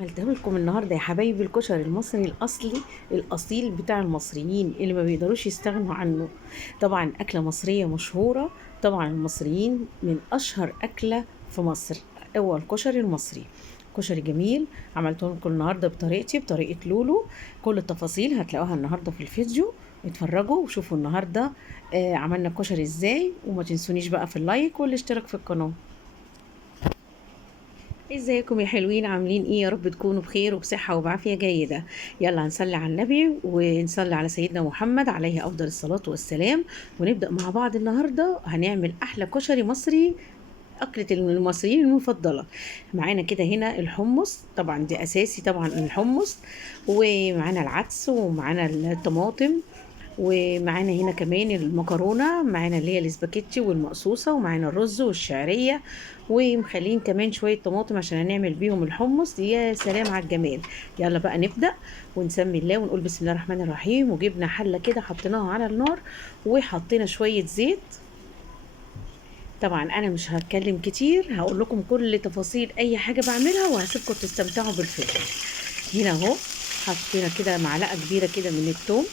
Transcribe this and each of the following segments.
عملته لكم النهارده يا حبايبي الكشري المصري الاصلي الاصيل بتاع المصريين اللي ما بيقدروش يستغنوا عنه. طبعا اكله مصريه مشهوره. طبعا المصريين من اشهر اكله في مصر هو الكشري المصري. كشري جميل. عملته لكم النهارده بطريقتي بطريقه لولو. كل التفاصيل هتلاقوها النهارده في الفيديو. اتفرجوا وشوفوا النهارده عملنا الكشري ازاي، وما تنسونيش بقى في اللايك والاشتراك في القناه. ازيكم يا حلوين، عاملين ايه؟ يا رب تكونوا بخير وبصحة وبعافية جيدة. يلا هنصلي على النبي ونصلي على سيدنا محمد عليه افضل الصلاة والسلام، ونبدأ مع بعض. النهاردة هنعمل احلى كشري مصري، أكلة المصريين المفضلة. معانا كده هنا الحمص، طبعا دي أساسي طبعا الحمص، ومعانا العدس ومعانا الطماطم، ومعانا هنا كمان المكرونة، معانا اللي هي الاسباجيتي والمقصوصة، ومعانا الرز والشعرية، ومخلين كمان شوية طماطم عشان هنعمل بيهم الحمص. يا سلام على الجمال. يلا بقى نبدأ ونسمي الله ونقول بسم الله الرحمن الرحيم. وجبنا حلة كده حطيناها على النار وحطينا شوية زيت. طبعا انا مش هتكلم كتير، هقول لكم كل تفاصيل اي حاجة بعملها وهسيبكم تستمتعوا بالفيديو. هنا اهو حطينا كده معلقة كبيرة كده من الثوم.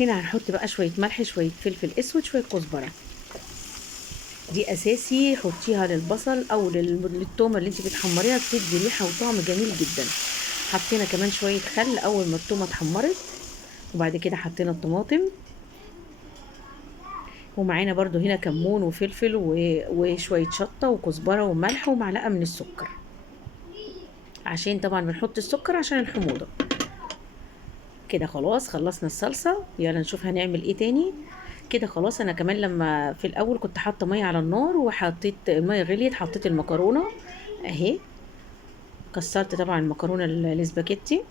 هنا هنحط بقى شوية ملح، شوية فلفل اسود، شوية كزبرة. دي اساسي، حطيها للبصل او للتومة اللي انت بتحمريها، بتدي ريحة وطعم جميل جدا. حطينا كمان شوية خل اول ما التومة اتحمرت، وبعد كده حطينا الطماطم، ومعانا برضو هنا كمون وفلفل وشوية شطة وكزبرة وملح ومعلقة من السكر، عشان طبعا بنحط السكر عشان الحموضة. كده خلاص خلصنا الصلصة. يلا نشوف هنعمل ايه تاني. كده خلاص. انا كمان لما في الاول كنت حاطه ميه على النار، وحطيت الميه غليت حطيت المكرونه اهي. كسرت طبعا المكرونه الاسباجيتي.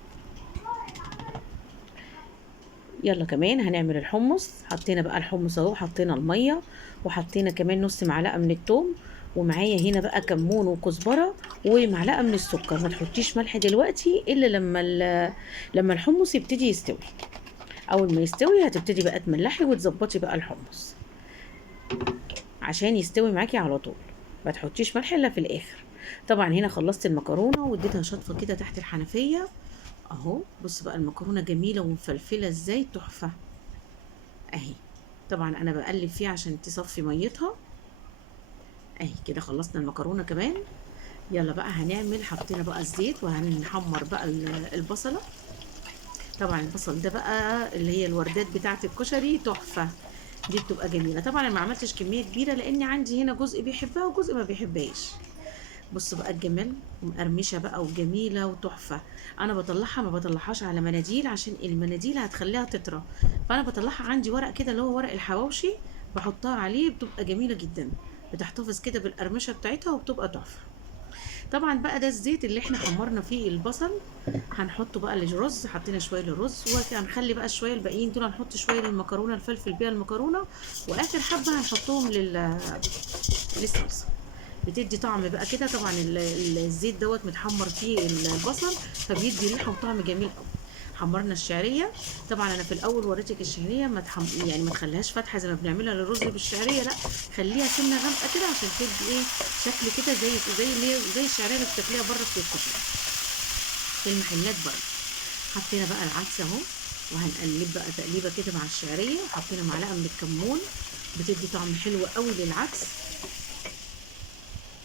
يلا كمان هنعمل الحمص. حطينا بقى الحمص اهو، حطينا الميه، وحطينا كمان نص معلقه من الثوم، ومعايا هنا بقى كمون وكزبره ومعلقه من السكر. ما تحطيش ملح دلوقتي الا لما الحمص يبتدي يستوي. اول ما يستوي هتبتدي بقى تملحي وتظبطي بقى الحمص عشان يستوي معاكي على طول. ما تحطيش ملح الا في الاخر. طبعا هنا خلصت المكرونه واديتها شطفه كده تحت الحنفيه اهو. بص بقى المكرونه جميله ومفلفله ازاي، تحفه اهي. طبعا انا بقلب فيها عشان تصفي ميتها اهي. كده خلصنا المكرونه كمان. يلا بقى هنعمل، حطينا بقى الزيت وهنحمر بقى البصله. طبعا البصل ده بقى اللي هي الوردات بتاعه الكشري، تحفه. دي بتبقى جميله. طبعا انا ما عملتش كميه كبيره لان عندي هنا جزء بيحبها وجزء ما بيحبهاش. بص بقى الجمال، مقرمشه بقى وجميله وتحفه. انا بطلعها، ما بطلعهاش على مناديل عشان المناديل هتخليها تطرى، فانا بطلعها عندي ورق كده اللي هو ورق الحواوشي، بحطها عليه بتبقى جميله جدا. بتحتفظ كده بالقرمشه بتاعتها وبتبقى تحفه. طبعا بقى ده الزيت اللي احنا حمرنا فيه البصل. هنحطه بقى للرز، حطينا شويه للرز، وهنخلي بقى شويه الباقيين دول هنحط شويه للمكرونه، الفلفل بيها المكرونه، واخر حبه هنحطهم للصلصه. بتدي طعم بقى كده. طبعا الزيت دوت متحمر فيه البصل، فبيدي ريحه وطعم جميل قوي. حمرنا الشعريه. طبعا انا في الاول وريتك الشعريه يعني ما تخليهاش فاتحه زي ما بنعملها للرز بالشعريه، لا، خليها سنه غامقه كده عشان تدي ايه، شكل كده زي اللي هي زي الشعريه اللي بتاكليها بره في الكشري في المحلات بره. حطينا بقى العدس اهو، وهنقلب بقى تقليبه كده مع الشعريه، وحطينا معلقه من الكمون بتدي طعم حلو قوي للعدس،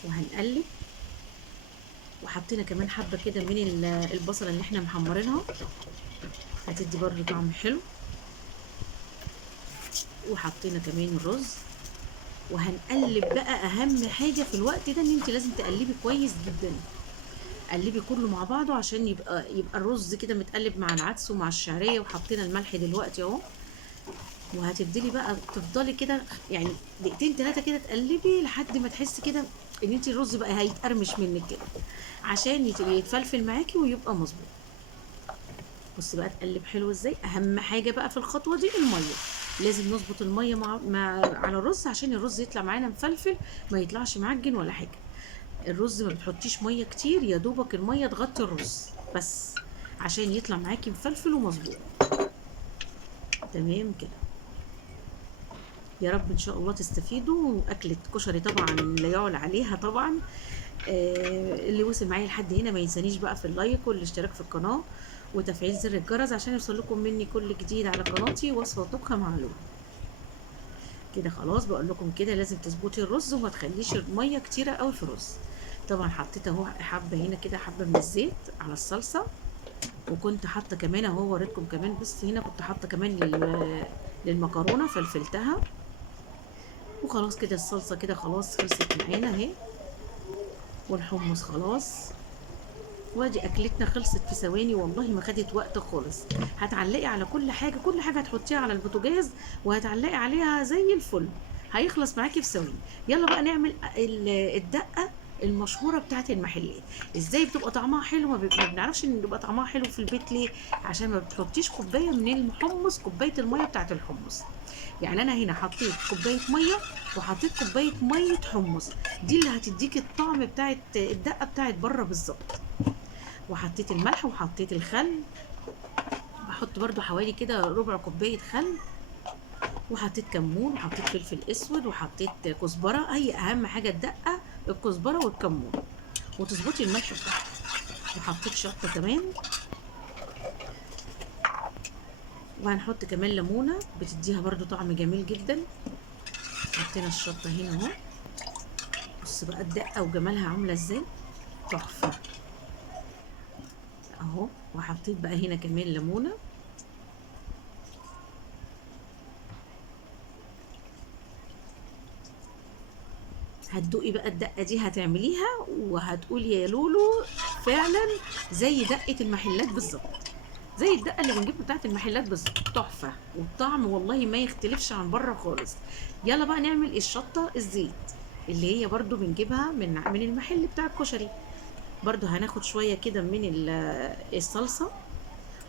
وهنقلب. وحطينا كمان حبه كده من البصله اللي احنا محمرينها، هتدي برضو طعم حلو. وحطينا كمان الرز، وهنقلب بقى. اهم حاجه في الوقت ده ان انت لازم تقلبي كويس جدا، قلبي كله مع بعضه عشان يبقى الرز كده متقلب مع العدس ومع الشعريه. وحطينا الملح دلوقتي اهو. وهتفضلي بقى تفضلي كده يعني دقيقتين ثلاثه كده تقلبي لحد ما تحسي كده ان انت الرز بقى هيتقرمش منك كده، عشان يتفلفل معاكي ويبقى مظبوط. بص بقى تقلب حلو ازاي. اهم حاجه بقى في الخطوه دي الميه، لازم نظبط الميه على الرز عشان الرز يطلع معانا مفلفل، ما يطلعش معجن ولا حاجه. الرز ما بتحطيش ميه كتير، يا دوبك الميه تغطي الرز بس، عشان يطلع معاكي مفلفل ومظبوط. تمام كده. يا رب ان شاء الله تستفيدوا. اكله كشري طبعا لا يعلى عليها طبعا. اللي وصل معايا لحد هنا ما ينسانيش بقى في اللايك والاشتراك في القناه وتفعيل زر الجرس عشان يوصل لكم مني كل جديد على قناتي وصفه طبخه معلومه. كده خلاص بقول لكم كده لازم تظبطي الرز وما تخليش الميه كتيره قوي في الرز. طبعا حطيت اهو حبه هنا كده، حبه من الزيت على الصلصه، وكنت حاطه كمان اهو وريتكم كمان، بس هنا كنت حاطه كمان للمكرونه فلفلتها. وخلاص كده الصلصه كده خلاص خلصت معانا اهي، والحمص خلاص، وادي اكلتنا خلصت في ثواني والله ما خدت وقت خالص. هتعلقي على كل حاجه، كل حاجه هتحطيها على البوتاجاز وهتعلقي عليها زي الفل، هيخلص معاكي في ثواني. يلا بقى نعمل الدقه المشهوره بتاعت المحلات. ازاي بتبقى طعمها حلو؟ ما بنعرفش ان بيبقى طعمها حلو في البيت ليه؟ عشان ما بتحطيش كوبايه من المحمص، كوبايه الميه بتاعت الحمص. يعني انا هنا حطيت كوبايه ميه وحطيت كوبايه ميه حمص، دي اللي هتديك الطعم بتاعت الدقه بتاعت بره بالظبط. وحطيت الملح وحطيت الخل، بحط برضو حوالي كده ربع كوباية خل، وحطيت كمون وحطيت فلفل اسود وحطيت كزبرة. هي اهم حاجة الدقة الكزبرة والكمون، وتظبطي الملح بتاعها. وحطيت شطة كمان، وهنحط كمان ليمونة بتديها برضو طعم جميل جدا. حطينا الشطة هنا اهو. بص بقى الدقة وجمالها عاملة ازاي، تحفة اهو. وحطيت بقى هنا كمان ليمونة. هتدوقي بقى الدقة دي هتعمليها وهتقولي يا لولو فعلا زي دقة المحلات بالظبط، زي الدقة اللي بنجيبها بتاعت المحلات بالظبط، تحفة. والطعم والله ما يختلفش عن بره خالص. يلا بقى نعمل الشطة الزيت اللي هي برضو بنجيبها من المحل بتاع الكشري. برضو هناخد شوية كده من الصلصة،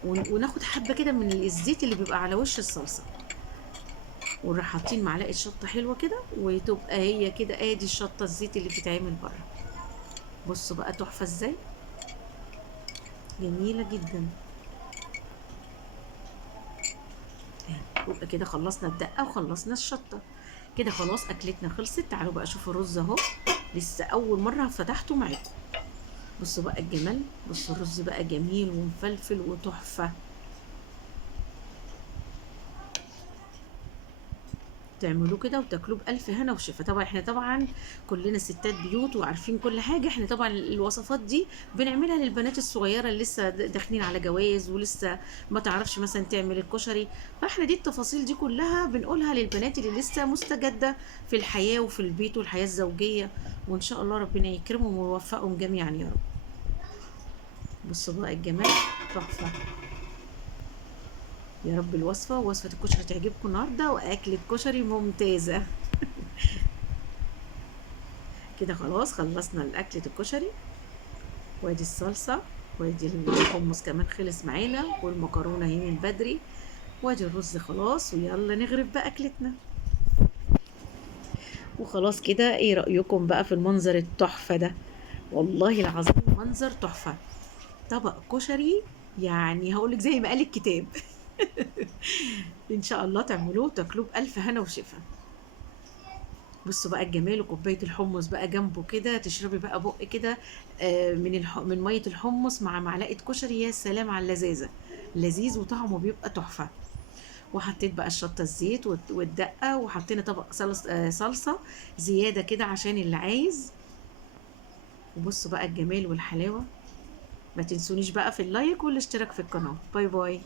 وناخد حبة كده من الزيت اللي بيبقى على وش الصلصة، ونروح حاطين معلقه شطه حلوه كده، وتبقى هي كده ادي الشطه الزيت اللي بتتعمل بره. بصوا بقى تحفه ازاي، جميله جدا. يبقى كده خلصنا الدقه وخلصنا الشطه. كده خلاص اكلتنا خلصت. تعالوا بقى شوفوا الرز اهو، لسه اول مره فتحته معاكم. بصوا بقى الجمال، بصوا الرز بقى جميل ومفلفل وتحفه. تعملوه كده وتاكلوه بألف هنا وشفا. طبعا احنا طبعا كلنا ستات بيوت وعارفين كل حاجة. احنا طبعا الوصفات دي بنعملها للبنات الصغيرة اللي لسه داخلين على جواز ولسه ما تعرفش مثلا تعمل الكشري. فاحنا دي التفاصيل دي كلها بنقولها للبنات اللي لسه مستجدة في الحياة وفي البيت والحياة الزوجية. وان شاء الله ربنا يكرمهم ويوفقهم جميعا يا رب. بصوا بقى الجمال، تحفة. يا رب الوصفة وصفة الكشري تعجبكم النهاردة، وأكلة كشري ممتازة. كده خلاص خلصنا الأكلة الكشري، وادي الصلصة، وادي الحمص كمان خلص معانا، والمكرونة اهي من بدري، وادي الرز خلاص. ويلا نغرف بقى أكلتنا. وخلاص كده ايه رأيكم بقى في المنظر التحفة ده؟ والله العظيم منظر تحفة. طبق كشري يعني هقولك زي ما قال الكتاب. ان شاء الله تعملوه وتاكلوه بألف هنا وشفا. بصوا بقى الجمال، وكوبايه الحمص بقى جنبه كده، تشربي بقى بق كده من ميه الحمص مع معلقه كشري. يا سلام على اللذاذه، لذيذ وطعمه بيبقى تحفه. وحطيت بقى الشطه الزيت والدقه، وحطينا طبق صلصه زياده كده عشان اللي عايز. وبصوا بقى الجمال والحلاوه. ما تنسونيش بقى في اللايك والاشتراك في القناه. باي باي.